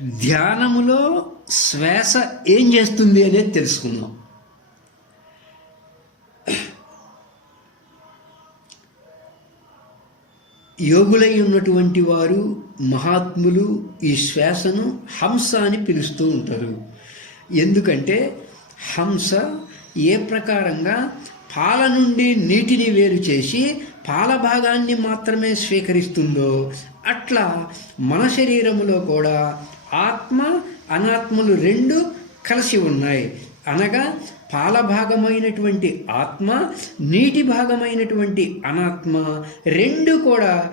ధ్యానములో శ్వాస ఏం చేస్తుంది అనేది తెలుసుకుందాం. యోగులై ఉన్నటువంటి వారు మహాత్ములు ఈ శ్వాసను హంస అని పిలుస్తూ ఉంటారు. ఎందుకంటే హంస ఏ ప్రకారంగా పాల నుండి నీటిని వేరు చేసి పాల భాగాన్ని మాత్రమే స్వీకరిస్తుందో అట్లా మన శరీరములో కూడా ఆత్మ అనాత్మలు రెండు కలిసి ఉన్నాయి. అనగా పాలభాగమైనటువంటి ఆత్మ నీటి భాగమైనటువంటి అనాత్మ రెండు కూడా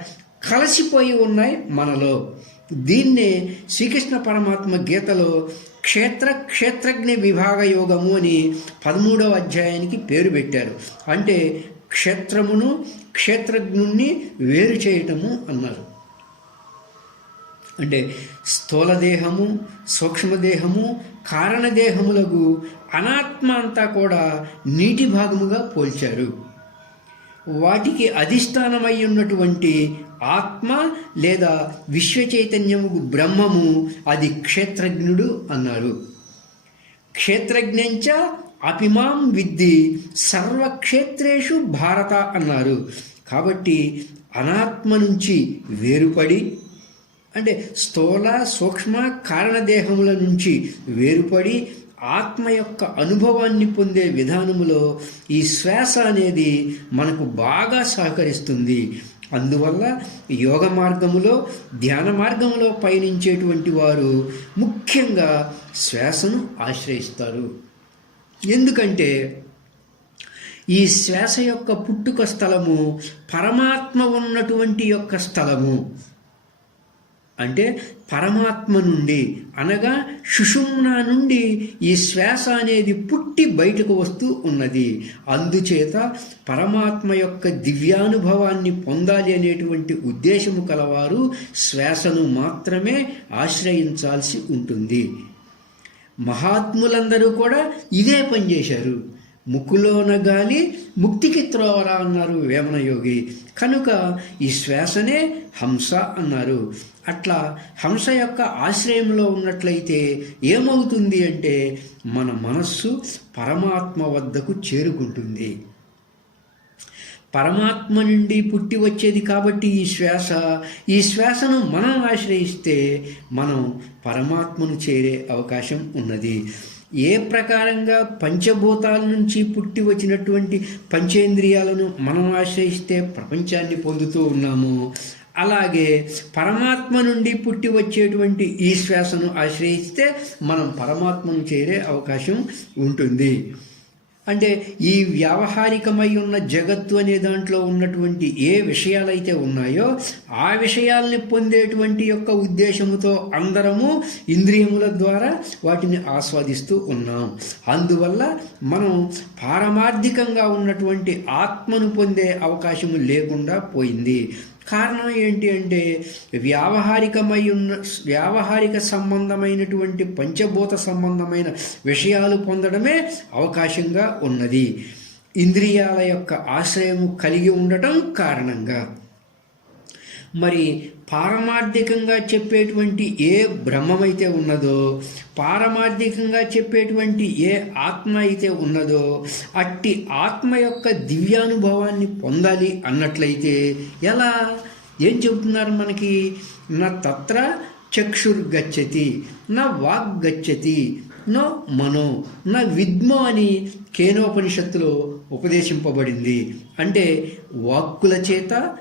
కలిసిపోయి ఉన్నాయి మనలో. దీన్నే శ్రీకృష్ణ పరమాత్మ గీతలో క్షేత్ర క్షేత్రజ్ఞ విభాగ యోగము అని పదమూడవ అధ్యాయానికి పేరు పెట్టారు. అంటే క్షేత్రమును క్షేత్రజ్ఞుణ్ణి వేరు చేయటము అన్నారు. అంటే స్థూలదేహము సూక్ష్మదేహము కారణదేహములకు అనాత్మ అంతా కూడా నీటి భాగముగా పోల్చారు. వాటికి అధిష్టానమై ఉన్నటువంటి ఆత్మ లేదా విశ్వచైతన్యము బ్రహ్మము అది క్షేత్రజ్ఞుడు అన్నారు. క్షేత్రజ్ఞంచ అపిమాం విద్ది సర్వక్షేత్రేషు భారత అన్నారు. కాబట్టి అనాత్మ నుంచి వేరుపడి అంటే స్థూల సూక్ష్మ కారణదేహముల నుంచి వేరుపడి ఆత్మ యొక్క అనుభవాన్ని పొందే విధానములో ఈ శ్వాస అనేది మనకు బాగా సహకరిస్తుంది. అందువల్ల యోగ మార్గములో ధ్యాన మార్గములో పయనించేటువంటి వారు ముఖ్యంగా శ్వాసను ఆశ్రయిస్తారు. ఎందుకంటే ఈ శ్వాస యొక్క పుట్టుక స్థలము పరమాత్మ ఉన్నటువంటి యొక్క స్థలము. అంటే పరమాత్మ నుండి అనగా సుషుమ్న నుండి ఈ శ్వాస అనేది పుట్టి బయటకు వస్తూ ఉన్నది. అందుచేత పరమాత్మ యొక్క దివ్యానుభవాన్ని పొందాలి అనేటువంటి ఉద్దేశము కలవారు శ్వాసను మాత్రమే ఆశ్రయించాల్సి ఉంటుంది. మహాత్ములందరూ కూడా ఇదే పనిచేశారు ముక్కులోన గాలి ముక్తికి త్రోవరా అన్నారు వేమన యోగి. కనుక ఈ శ్వాసనే హంస అన్నారు. అట్లా హంస యొక్క ఆశ్రయంలో ఉన్నట్లయితే ఏమవుతుంది అంటే మన మనస్సు పరమాత్మ వద్దకు చేరుకుంటుంది. పరమాత్మ నుండి పుట్టి వచ్చేది కాబట్టి ఈ శ్వాస ఈ శ్వాసను మనం ఆశ్రయిస్తే మనం పరమాత్మను చేరే అవకాశం ఉన్నది. ఏ ప్రకారంగా పంచభూతాల నుంచి పుట్టి వచ్చినటువంటి పంచేంద్రియాలను మనం ఆశ్రయిస్తే ప్రపంచాన్ని పొందుతూ ఉన్నాము. అలాగే పరమాత్మ నుండి పుట్టి వచ్చేటువంటి ఈ శ్వాసను ఆశ్రయిస్తే మనం పరమాత్మను చేరే అవకాశం ఉంటుంది. అంటే ఈ వ్యావహారికమై ఉన్న జగత్తు అనే దాంట్లో ఉన్నటువంటి ఏ విషయాలైతే ఉన్నాయో ఆ విషయాల్ని పొందేటువంటి యొక్క ఉద్దేశముతో అందరము ఇంద్రియముల ద్వారా వాటిని ఆస్వాదిస్తూ ఉన్నాం. అందువల్ల మనం పారమార్థికంగా ఉన్నటువంటి ఆత్మను పొందే అవకాశము లేకుండా పోయింది. కారణం ఏంటి అంటే వ్యావహారికమై ఉన్న వ్యావహారిక సంబంధమైనటువంటి పంచభూత సంబంధమైన విషయాలు పొందడమే అవకాశంగా ఉన్నది. ఇంద్రియాల యొక్క ఆశ్రయము కలిగి ఉండటం కారణంగా. మరి పారమార్థికంగా చెప్పేటువంటి ఏ బ్రహ్మమైతే ఉన్నదో పారమార్థికంగా చెప్పేటువంటి ఏ ఆత్మ అయితే ఉన్నదో అట్టి ఆత్మ యొక్క దివ్యానుభవాన్ని పొందాలి అన్నట్లయితే ఎలా? ఏం చెబుతున్నారు మనకి? నా తత్ర చక్షుర్గచ్చతి నా వాగ్ గచ్చతి నో మనో నా విద్మ అని కేనోపనిషత్తులో ఉపదేశింపబడింది. అంటే వాక్కుల చేత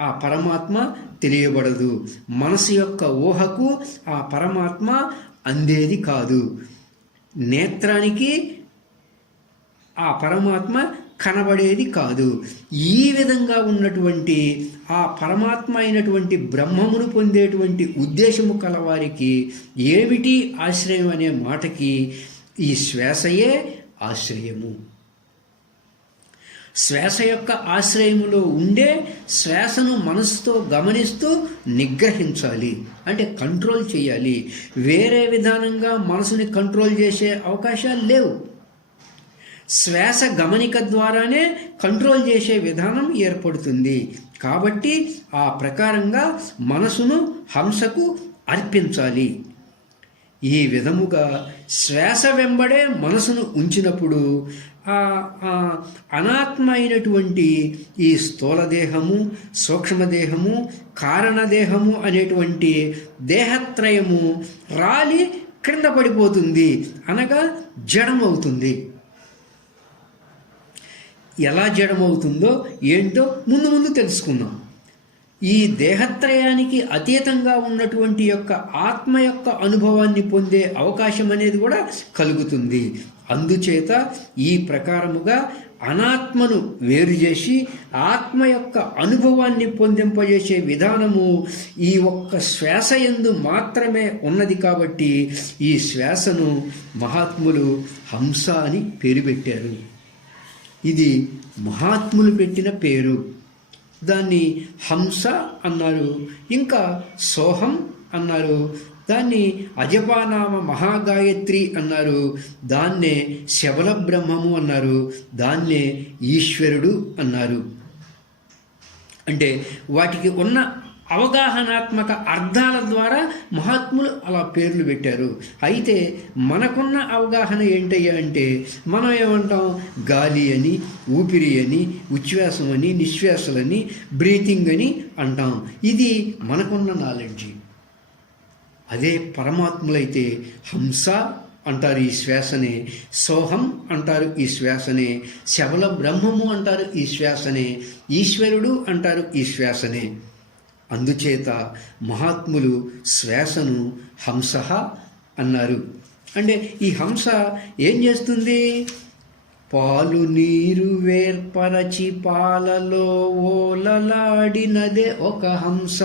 ఆ పరమాత్మ తెలియబడదు. మనసు యొక్క ఊహకు ఆ పరమాత్మ అందేది కాదు. నేత్రానికి ఆ పరమాత్మ కనబడేది కాదు. ఈ విధంగా ఉన్నటువంటి ఆ పరమాత్మ అయినటువంటి బ్రహ్మమును పొందేటువంటి ఉద్దేశము కలవారికి ఏమిటి ఆశ్రయం అనే మాటకి ఈ శ్వాసయే ఆశ్రయము. శ్వాస యొక్క ఆశ్రయములో ఉండే శ్వాసను మనసుతో గమనిస్తూ నిగ్రహించాలి. అంటే కంట్రోల్ చేయాలి. వేరే విధానంగా మనసుని కంట్రోల్ చేసే అవకాశాలు లేవు. శ్వాస గమనిక ద్వారానే కంట్రోల్ చేసే విధానం ఏర్పడుతుంది. కాబట్టి ఆ ప్రకారంగా మనసును హంసకు అర్పించాలి. ఈ విధముగా శ్వాస వెంబడే మనసును ఉంచినప్పుడు అనాత్మ అయినటువంటి ఈ స్థూలదేహము సూక్ష్మదేహము కారణదేహము అనేటువంటి దేహత్రయము రాలి క్రింద పడిపోతుంది. అనగా జడమవుతుంది. ఎలా జడమవుతుందో ఏంటో ముందు ముందు తెలుసుకుందాం. ఈ దేహత్రయానికి అతీతంగా ఉన్నటువంటి యొక్క ఆత్మ యొక్క అనుభవాన్ని పొందే అవకాశం అనేది కూడా కలుగుతుంది. అందుచేత ఈ ప్రకారముగా అనాత్మను వేరు చేసి ఆత్మ యొక్క అనుభవాన్ని పొందింపజేసే విధానము ఈ ఒక్క శ్వాస ఎందు మాత్రమే ఉన్నది కాబట్టి ఈ శ్వాసను మహాత్ములు హంస అని పేరు పెట్టారు. ఇది మహాత్ములు పెట్టిన పేరు. దాన్ని హంస అన్నారు. ఇంకా సోహం అన్నారు. దాన్ని అజపానామ మహాగాయత్రి అన్నారు. దాన్నే శబల బ్రహ్మము అన్నారు. దాన్నే ఈశ్వరుడు అన్నారు. అంటే వాటికి ఉన్న అవగాహనాత్మక అర్థాల ద్వారా మహాత్ములు అలా పేర్లు పెట్టారు. అయితే మనకున్న అవగాహన ఏంటయ్యా అంటే మనం ఏమంటాం? గాలి అని ఊపిరి అని ఉచ్ఛ్వాసం అని నిశ్వాసలని బ్రీతింగ్ అని అంటాం. ఇది మనకున్న నాలెడ్జి. అదే పరమాత్ములైతే హంస అంటారు ఈ శ్వాసనే సోహం అంటారు ఈ శ్వాసనే శబల బ్రహ్మము అంటారు ఈ శ్వాసనే ఈశ్వరుడు అంటారు ఈ శ్వాసనే. అందుచేత మహాత్ములు శ్వాసను హంస అన్నారు. అంటే ఈ హంస ఏం చేస్తుంది? పాలు నీరు వేర్పరచి పాలలో ఓలలాడినదే ఒక హంస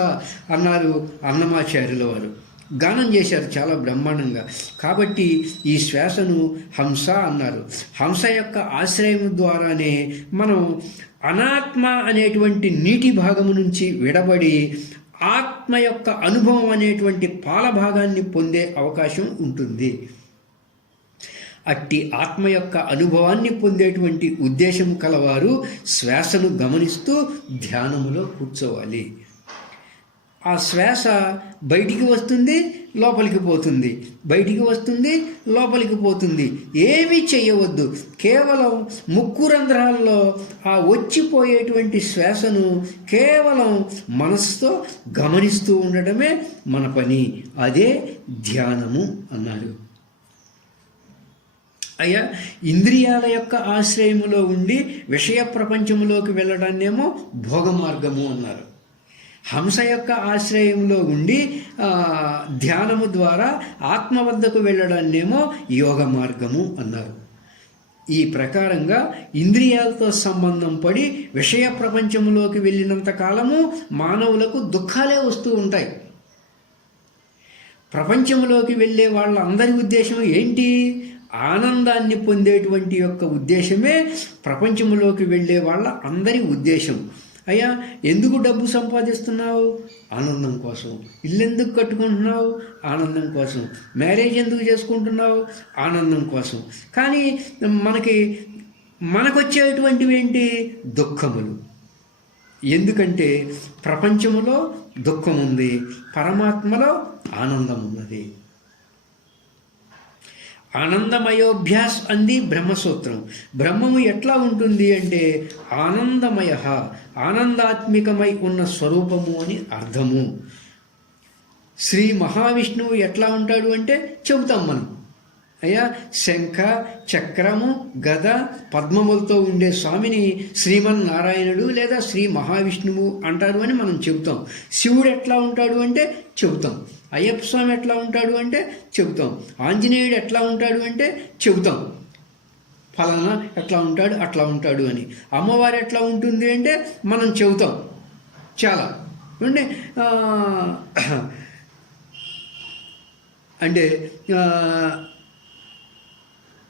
అన్నారు అన్నమాచార్యుల వారు. గానం చేశారు చాలా బ్రహ్మాండంగా. కాబట్టి ఈ శ్వాసను హంస అన్నారు. హంస యొక్క ఆశ్రయం ద్వారానే మనం అనాత్మ అనేటువంటి నీటి భాగము నుంచి విడబడి ఆత్మ యొక్క అనుభవం అనేటువంటి పాల భాగాన్ని పొందే అవకాశం ఉంటుంది. అట్టి ఆత్మ యొక్క అనుభవాన్ని పొందేటువంటి ఉద్దేశం కలవారు శ్వాసను గమనిస్తూ ధ్యానములో కూర్చోవాలి. ఆ శ్వాస బయటికి వస్తుంది లోపలికి పోతుంది. బయటికి వస్తుంది లోపలికి పోతుంది. ఏమీ చేయవద్దు కేవలం ముక్కు రంధ్రాల్లో ఆ వచ్చిపోయేటువంటి శ్వాసను కేవలం మనసుతో గమనిస్తూ ఉండటమే మన పని. అదే ధ్యానము అన్నారు. అయ్యా ఇంద్రియాల యొక్క ఆశ్రయములో ఉండి విషయ ప్రపంచంలోకి వెళ్ళడాన్నేమో భోగ మార్గము అన్నారు. హంస యొక్క ఆశ్రయంలో ఉండి ధ్యానము ద్వారా ఆత్మ వద్దకు వెళ్ళడాన్నేమో యోగ మార్గము అన్నారు. ఈ ప్రకారంగా ఇంద్రియాలతో సంబంధం పడి విషయ ప్రపంచంలోకి వెళ్ళినంత కాలము మానవులకు దుఃఖాలే వస్తూ ఉంటాయి. ప్రపంచంలోకి వెళ్ళే వాళ్ళందరి ఉద్దేశం ఏంటి? ఆనందాన్ని పొందేటువంటి యొక్క ఉద్దేశమే ప్రపంచంలోకి వెళ్ళే వాళ్ళ అందరి ఉద్దేశం. అయ్యా ఎందుకు డబ్బు సంపాదిస్తున్నావు? ఆనందం కోసం. ఇల్లు ఎందుకు కట్టుకుంటున్నావు? ఆనందం కోసం. మ్యారేజ్ ఎందుకు చేసుకుంటున్నావు? ఆనందం కోసం. కానీ మనకి మనకొచ్చేటువంటివి ఏంటి? దుఃఖములు. ఎందుకంటే ప్రపంచములో దుఃఖం ఉంది పరమాత్మలో ఆనందం ఉన్నది ఆనందమయోభ్యాస్ అంది బ్రహ్మసూత్రం. బ్రహ్మము ఎట్లా ఉంటుంది అంటే ఆనందమయ ఆనందాత్మికమై ఉన్న స్వరూపము అని అర్థము. శ్రీ మహావిష్ణువు ఎట్లా ఉంటాడు అంటే చెబుతాం మనం. అయ్యా శంఖ చక్రము గద పద్మములతో ఉండే స్వామిని శ్రీమన్నారాయణుడు లేదా శ్రీ మహావిష్ణువు అంటారు అని మనం చెబుతాం. శివుడు ఎట్లా ఉంటాడు అంటే చెబుతాం. అయ్యప్ప స్వామి ఎట్లా ఉంటాడు అంటే చెబుతాం. ఆంజనేయుడు ఎట్లా ఉంటాడు అంటే చెబుతాం. ఫలానా ఎట్లా ఉంటాడు అట్లా ఉంటాడు అని. అమ్మవారు ఎట్లా ఉంటుంది అంటే మనం చెబుతాం. చాలా. అంటే అంటే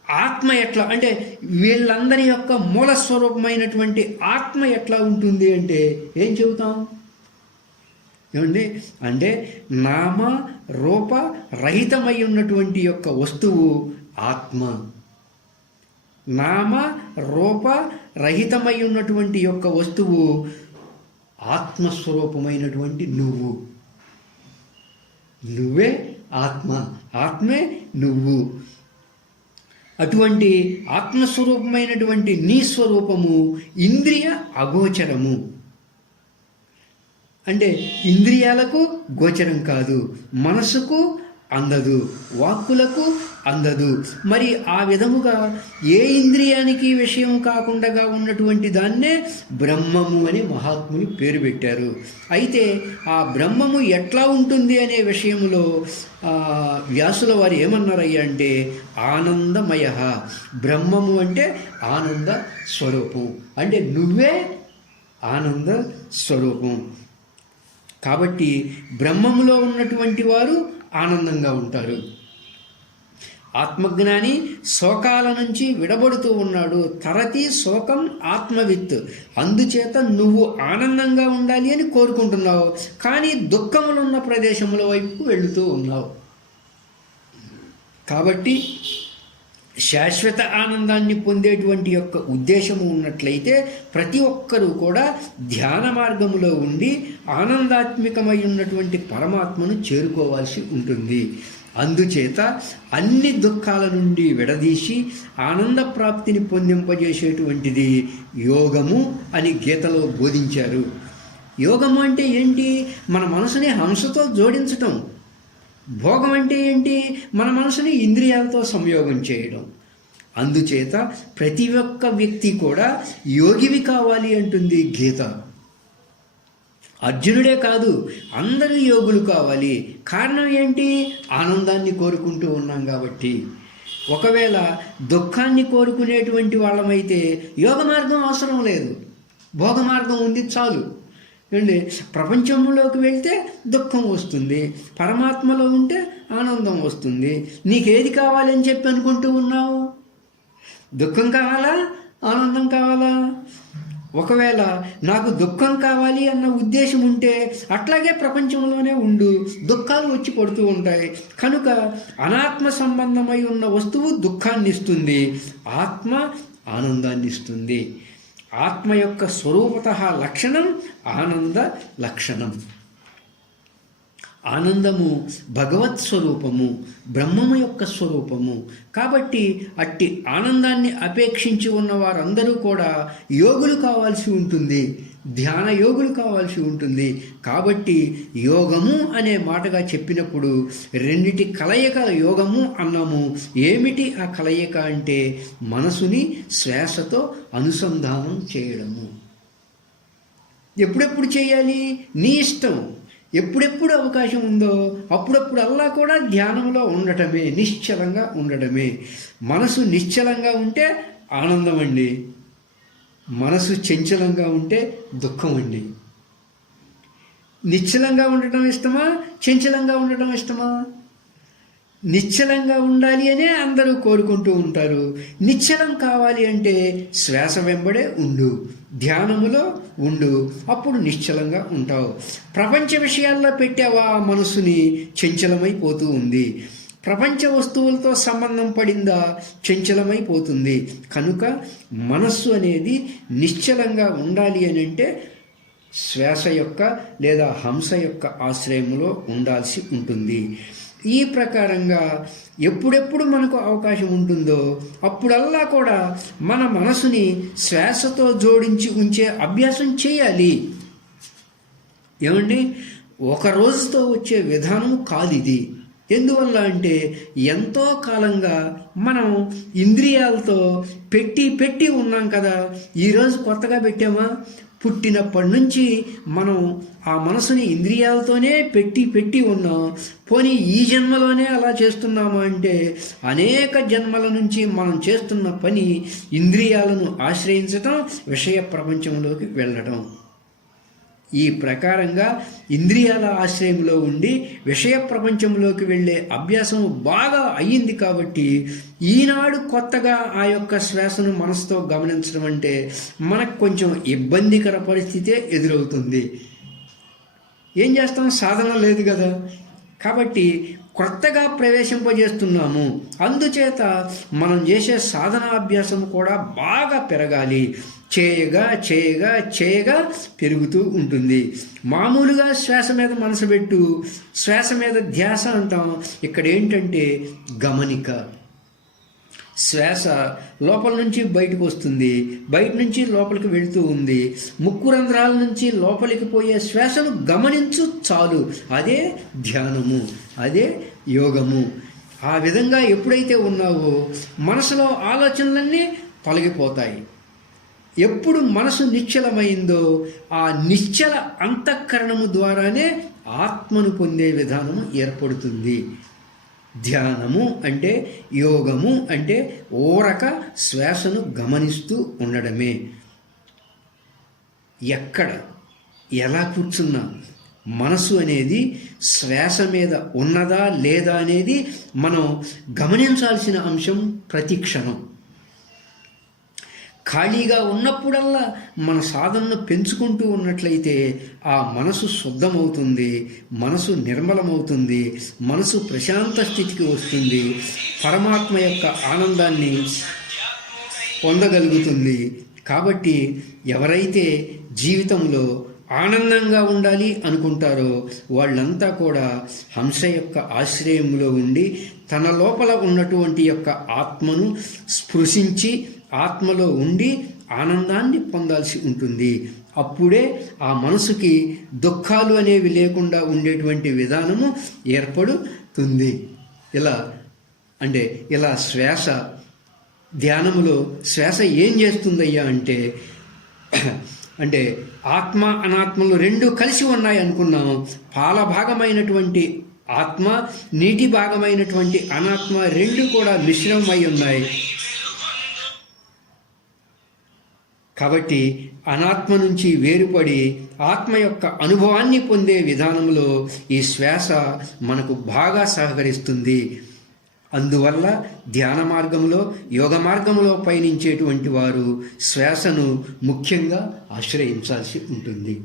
ఆత్మ ఎట్లా అంటే వీళ్ళందరి యొక్క మూల స్వరూపమైనటువంటి ఆత్మ ఎట్లా ఉంటుంది అంటే ఏం చెబుతాం? ఏమండి? అంటే నామ రూప రహితమై ఉన్నటువంటి యొక్క వస్తువు ఆత్మ. నామ రూప రహితమై ఉన్నటువంటి యొక్క వస్తువు ఆత్మస్వరూపమైనటువంటి నువ్వు. నువ్వే ఆత్మ. ఆత్మే నువ్వు. అటువంటి ఆత్మస్వరూపమైనటువంటి నీ స్వరూపము ఇంద్రియ అగోచరము. అంటే ఇంద్రియాలకు గోచరం కాదు మనసుకు అందదు వాక్కులకు అందదు. మరి ఆ విధముగా ఏ ఇంద్రియానికి విషయం కాకుండా ఉన్నటువంటి దాన్నే బ్రహ్మము అని మహాత్ముని పేరు పెట్టారు. అయితే ఆ బ్రహ్మము ఎట్లా ఉంటుంది అనే విషయంలో వ్యాసుల వారు ఏమన్నారయ్యా అంటే ఆనందమయ. బ్రహ్మము అంటే ఆనంద స్వరూపం. అంటే నువ్వే ఆనంద స్వరూపం. కాబట్టి బ్రహ్మములో ఉన్నటువంటి వారు ఆనందంగా ఉంటారు. ఆత్మజ్ఞాని శోకాల నుంచి విడబడుతూ ఉన్నాడు. తరతి శోకం ఆత్మవిత్. అందుచేత నువ్వు ఆనందంగా ఉండాలి అని కోరుకుంటున్నావు. కానీ దుఃఖములున్న ప్రదేశముల వైపు వెళుతూ ఉన్నావు. కాబట్టి శాశ్వత ఆనందాన్ని పొందేటువంటి యొక్క ఉద్దేశము ఉన్నట్లయితే ప్రతి ఒక్కరూ కూడా ధ్యాన మార్గములో ఉండి ఆనందాత్మికమై ఉన్నటువంటి పరమాత్మను చేరుకోవాల్సి ఉంటుంది. అందుచేత అన్ని దుఃఖాల నుండి విడదీసి ఆనంద ప్రాప్తిని పొందింపజేసేటువంటిది యోగము అని గీతలో బోధించారు. యోగము అంటే ఏంటి? మన మనసుని హంసతో జోడించటం. భోగం అంటే ఏంటి? మన మనసుని ఇంద్రియాలతో సంయోగం చేయడం. అందుచేత ప్రతి ఒక్క వ్యక్తి కూడా యోగివి కావాలి అంటుంది గీత. అర్జునుడే కాదు అందరూ యోగులు కావాలి. కారణం ఏంటి? ఆనందాన్ని కోరుకుంటూ ఉన్నాం కాబట్టి. ఒకవేళ దుఃఖాన్ని కోరుకునేటువంటి వాళ్ళమైతే యోగ మార్గం అవసరం లేదు. భోగ మార్గం ఉంది చాలు. ఏంటి ప్రపంచంలోకి వెళ్తే దుఃఖం వస్తుంది పరమాత్మలో ఉంటే ఆనందం వస్తుంది. నీకేది కావాలని చెప్పి అనుకుంటూ ఉన్నావు? దుఃఖం కావాలా? ఆనందం కావాలా? ఒకవేళ నాకు దుఃఖం కావాలి అన్న ఉద్దేశం ఉంటే అట్లాగే ప్రపంచంలోనే ఉండు. దుఃఖాలు వచ్చి పడుతూ ఉంటాయి. కనుక అనాత్మ సంబంధమై ఉన్న వస్తువు దుఃఖాన్ని ఇస్తుంది ఆత్మ ఆనందాన్ని ఇస్తుంది ఆత్మ యొక్క స్వరూపత లక్షణం ఆనంద లక్షణం. ఆనందము భగవత్ స్వరూపము బ్రహ్మము యొక్క స్వరూపము. కాబట్టి అట్టి ఆనందాన్ని అపేక్షించి ఉన్న వారందరూ కూడా యోగులు కావాల్సి ఉంటుంది. ధ్యాన యోగులు కావాల్సి ఉంటుంది. కాబట్టి యోగము అనే మాటగా చెప్పినప్పుడు రెండిటి కలయిక యోగము అన్నాము. ఏమిటి ఆ కలయిక అంటే? మనసుని శ్వాసతో అనుసంధానం చేయడము. ఎప్పుడెప్పుడు చేయాలి? నీ ఇష్టం. ఎప్పుడెప్పుడు అవకాశం ఉందో అప్పుడప్పుడు అల్లా కూడా ధ్యానంలో ఉండటమే నిశ్చలంగా ఉండటమే. మనసు నిశ్చలంగా ఉంటే ఆనందం అండి మనసు చంచలంగా ఉంటే దుఃఖం అండి. నిశ్చలంగా ఉండటం ఇష్టమా? చంచలంగా ఉండటం ఇష్టమా? నిశ్చలంగా ఉండాలి అనే అందరూ కోరుకుంటూ ఉంటారు. నిశ్చలం కావాలి అంటే శ్వాస వెంబడే ఉండు ధ్యానములో ఉండు అప్పుడు నిశ్చలంగా ఉంటావు. ప్రపంచ విషయాల్లో పెట్టావా ఆ మనసుని? చంచలమైపోతూ ఉంది. ప్రపంచ వస్తువులతో సంబంధం పడిందా చంచలమైపోతుంది. కనుక మనస్సు అనేది నిశ్చలంగా ఉండాలి అని అంటే శ్వాస యొక్క లేదా హంస యొక్క ఆశ్రయంలో ఉండాల్సి ఉంటుంది. ఈ ప్రకారంగా ఎప్పుడెప్పుడు మనకు అవకాశం ఉంటుందో అప్పుడల్లా కూడా మన మనసుని శ్వాసతో జోడించి ఉంచే అభ్యాసం చేయాలి. ఏమండి? ఒక రోజుతో వచ్చే విధానం కాదు ఇది. ఎందువల్ల అంటే ఎంతో కాలంగా మనం ఇంద్రియాలతో పెట్టి పెట్టి ఉన్నాం కదా. ఈరోజు కొత్తగా పెట్టామా? పుట్టినప్పటి నుంచి మనం ఆ మనసుని ఇంద్రియాలతోనే పెట్టి పెట్టి ఉన్నాం. పోనీ ఈ జన్మలోనే అలా చేస్తున్నామా అంటే అనేక జన్మల నుంచి మనం చేస్తున్న పని ఇంద్రియాలను ఆశ్రయించటం విషయ ప్రపంచంలోకి వెళ్ళడం ఈ ప్రకారంగా ఇంద్రియాల ఆశ్రయంలో ఉండి విషయ ప్రపంచంలోకి వెళ్ళే అభ్యాసం బాగా అయ్యింది కాబట్టి ఈనాడు కొత్తగా ఆ యొక్క శ్వాసను మనసుతో గమనించడం అంటే మనకు కొంచెం ఇబ్బందికర పరిస్థితే ఎదురవుతుంది. ఏం చేస్తాం? సాధన లేదు కదా. కాబట్టి కొత్తగా ప్రవేశింపజేస్తున్నాము. అందుచేత మనం చేసే సాధనాభ్యాసం కూడా బాగా పెరగాలి. చేయగా చేయగా చేయగా పెరుగుతూ ఉంటుంది. మామూలుగా శ్వాస మీద మనసు పెట్టు శ్వాస మీద ధ్యాస అంటాం. ఇక్కడ ఏంటంటే గమనిక. శ్వాస లోపల నుంచి బయటకు వస్తుంది. బయట నుంచి లోపలికి వెళుతూ ఉంది. ముక్కు రంధ్రాల నుంచి లోపలికి పోయే శ్వాసను గమనించు చాలు. అదే ధ్యానము. అదే యోగము. ఆ విధంగా ఎప్పుడైతే ఉన్నావో మనసులో ఆలోచనలన్నీ తొలగిపోతాయి. ఎప్పుడు మనసు నిశ్చలమైందో ఆ నిశ్చల అంతఃకరణము ద్వారానే ఆత్మను పొందే విధానము ఏర్పడుతుంది. ధ్యానము అంటే యోగము అంటే ఓరక శ్వాసను గమనిస్తూ ఉండడమే. ఎక్కడ ఎలా కూర్చున్నా మనసు అనేది శ్వాస మీద ఉన్నదా లేదా అనేది మనం గమనించాల్సిన అంశం ప్రతి క్షణం. ఖాళీగా ఉన్నప్పుడల్లా మన సాధనను పెంచుకుంటూ ఉన్నట్లయితే ఆ మనసు శుద్ధమవుతుంది మనసు నిర్మలమవుతుంది మనసు ప్రశాంత స్థితికి వస్తుంది పరమాత్మ యొక్క ఆనందాన్ని పొందగలుగుతుంది. కాబట్టి ఎవరైతే జీవితంలో ఆనందంగా ఉండాలి అనుకుంటారో వాళ్ళంతా కూడా హంస యొక్క ఆశ్రయంలో ఉండి తన లోపల ఉన్నటువంటి యొక్క ఆత్మను స్పృశించి ఆత్మలో ఉండి ఆనందాన్ని పొందాల్సి ఉంటుంది. అప్పుడే ఆ మనసుకి దుఃఖాలు అనేవి లేకుండా ఉండేటువంటి విధానము ఏర్పడుతుంది. ఇలా అంటే ఇలా శ్వాస ధ్యానములో శ్వాస ఏం చేస్తుందయ్యా అంటే అంటే ఆత్మ అనాత్మలు రెండు కలిసి ఉన్నాయి అనుకున్నాం పాల భాగమైనటువంటి ఆత్మ నీటి భాగమైనటువంటి అనాత్మ రెండు కూడా మిశ్రమమై ఉన్నాయి. కాబట్టి అనాత్మ నుంచి వేరుపడి ఆత్మ యొక్క అనుభవాన్ని పొందే విధానంలో ఈ శ్వాస మనకు బాగా సహకరిస్తుంది. అందువల్ల ధ్యాన మార్గంలో యోగ మార్గంలో పయనించేటువంటి వారు శ్వాసను ముఖ్యంగా ఆశ్రయించాల్సి ఉంటుంది.